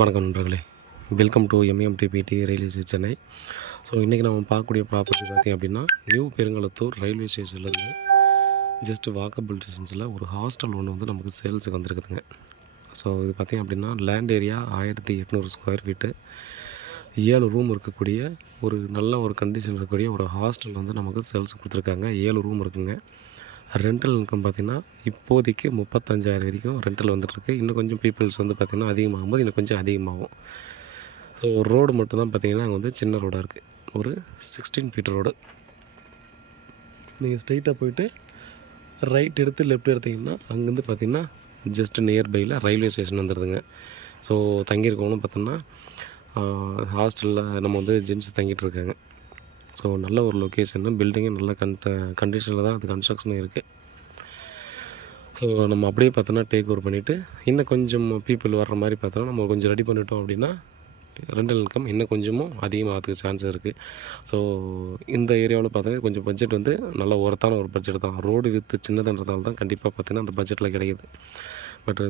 வணக்கம் நண்பர்களே, welcome to எம்எம்டிபிடி ரயில்வே ஸ்டேஷன் சென்னை. ஸோ இன்றைக்கி நம்ம பார்க்கக்கூடிய ப்ராப்பர்ட்டி பார்த்திங்க அப்படின்னா நியூ பெருங்களத்தூர் ரயில்வே ஸ்டேஷன்லேருந்து ஜஸ்ட் வாக்கபிள் டிஸ்டன்ஸில் ஒரு ஹாஸ்டல் ஒன்று வந்து நமக்கு சேல்ஸுக்கு வந்துருக்குதுங்க. ஸோ இது பார்த்திங்க அப்படின்னா land area 1800 square feet, 7 room இருக்கக்கூடிய ஒரு நல்ல ஒரு கண்டிஷன் இருக்கக்கூடிய ஒரு ஹாஸ்டல் வந்து நமக்கு சேல்ஸ் கொடுத்துருக்காங்க. 7 ரூம் இருக்குங்க. ரெண்டல் இன்கம் பார்த்திங்கன்னா இப்போதைக்கு 35,000 வரைக்கும் ரெண்டல் வந்துட்டுருக்கு. இன்னும் கொஞ்சம் பீப்புள்ஸ் வந்து பார்த்திங்கன்னா அதிகமாகும்போது இன்னும் கொஞ்சம் அதிகமாகும். ஸோ ரோடு மட்டும் தான் பார்த்திங்கன்னா அங்கே வந்து சின்ன ரோடாக இருக்குது. ஒரு 16 ஃபீட் ரோடு. நீங்கள் ஸ்ட்ரைட்டாக போய்ட்டு ரைட் எடுத்து லெஃப்ட் எடுத்திங்கன்னா அங்கேருந்து பார்த்திங்கன்னா ஜஸ்ட் நியர்பையில் ரயில்வே ஸ்டேஷன் வந்துடுதுங்க. ஸோ தங்கியிருக்கவங்களும் பார்த்தோம்னா ஹாஸ்டலில் நம்ம வந்து ஜென்ஸ் தங்கிட்டு இருக்காங்க. ஸோ நல்ல ஒரு லொக்கேஷன், பில்டிங்கும் நல்ல கண்டிஷனில் தான் அது கன்ஸ்ட்ரக்ஷனும் இருக்குது. ஸோ நம்ம அப்படியே பார்த்தோன்னா டேக் ஓவர் பண்ணிவிட்டு இன்னும் கொஞ்சம் பீப்புள் வர்ற மாதிரி பார்த்தோன்னா நம்ம கொஞ்சம் ரெடி பண்ணிட்டோம் அப்படின்னா ரெண்டல் இன்கம் இன்னும் கொஞ்சமும் அதிகமாகிறதுக்கு சான்ஸ் இருக்குது. ஸோ இந்த ஏரியாவில் பார்த்தோன்னா கொஞ்சம் பட்ஜெட் வந்து நல்ல ஒர்த்தான ஒரு பட்ஜெட் தான். ரோடு வித்து சின்னதுன்றதால தான் கண்டிப்பாக பார்த்திங்கன்னா அந்த பட்ஜெட்டில் கிடைக்கிது. பட்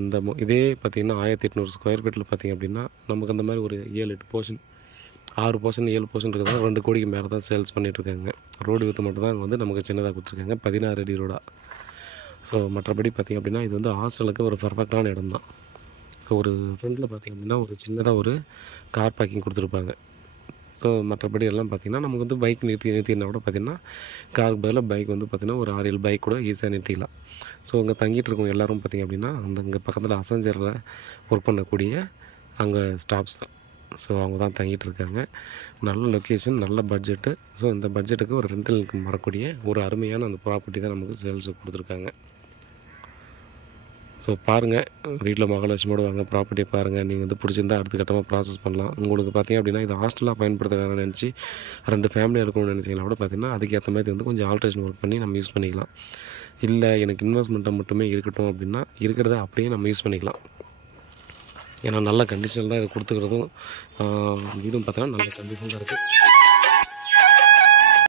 இதே பார்த்திங்கன்னா 1800 ஸ்கொயர் ஃபீட்டில் பார்த்திங்க அப்படின்னா நமக்கு அந்த மாதிரி ஒரு 7-8 போர்ஷன் 6 போர்ஷன் 7 போர்ஷன் இருக்கிறதா 2 கோடிக்கு மேலே தான் சேல்ஸ் பண்ணிகிட்ருக்காங்க. ரோடு வித்து மட்டும் தான் அங்கே வந்து நமக்கு சின்னதாக கொடுத்துருக்காங்க, 16 அடி ரோடாக. ஸோ மற்றபடி பார்த்திங்க அப்படின்னா இது வந்து ஹாஸ்டலுக்கு ஒரு பர்ஃபெக்டான இடம் தான். ஸோ ஒரு ஃப்ரண்டில் பார்த்திங்க அப்படின்னா ஒரு சின்னதாக ஒரு கார் பார்க்கிங் கொடுத்துருப்பாங்க. ஸோ மற்றபடி எல்லாம் பார்த்திங்கன்னா நமக்கு வந்து பைக் நிறுத்தினா கூட பார்த்திங்கன்னா காருக்கு பதிலாக பைக் வந்து பார்த்திங்கன்னா ஒரு 6-7 பைக் கூட ஈஸியாக நிறுத்திக்கலாம். ஸோ அங்கே தங்கிட்டு இருக்கவங்க எல்லோரும் பார்த்திங்க அப்படின்னா இங்கே பக்கத்தில் அசஞ்சரில் ஒர்க் பண்ணக்கூடிய அங்கே ஸ்டாஃப்ஸ் தான். ஸோ அவங்க தான் தங்கிட்டு இருக்காங்க. நல்ல லொக்கேஷன், நல்ல பட்ஜெட்டு. ஸோ இந்த பட்ஜெட்டுக்கு ஒரு ரெண்டல் இன்கம் வரக்கூடிய ஒரு அருமையான அந்த ப்ராப்பர்ட்டி தான் நமக்கு சேல்ஸுக்கு கொடுத்துருக்காங்க. ஸோ பாருங்கள், வீட்டில் மகாலட்சுமியோடு வாங்க, ப்ராப்பர்ட்டியை பாருங்கள். நீங்கள் வந்து பிடிச்சிருந்தா அடுத்த கட்டமாக ப்ராசஸ் பண்ணலாம். உங்களுக்கு பார்த்திங்க அப்படின்னா இது ஹாஸ்டலாக பயன்படுத்த வேணும்னு நினச்சி 2 ஃபேமிலியாக இருக்கணும்னு நினச்சிங்கன்னா கூட பார்த்திங்கன்னா அதுக்கேற்ற மாதிரி வந்து கொஞ்சம் ஆல்ட்ரேஷன் ஒர்க் பண்ணி நம்ம யூஸ் பண்ணிக்கலாம். இல்லை எனக்கு இன்வெஸ்ட்மெண்ட்டை மட்டுமே இருக்கட்டும் அப்படின்னா இருக்கிறத அப்படியே நம்ம யூஸ் பண்ணிக்கலாம். ஏன்னா நல்ல கண்டிஷனில் தான் இது கொடுத்துக்கிறதும் வீடும் பார்த்தோன்னா நல்ல கண்டிஷன் தான் இருக்குது.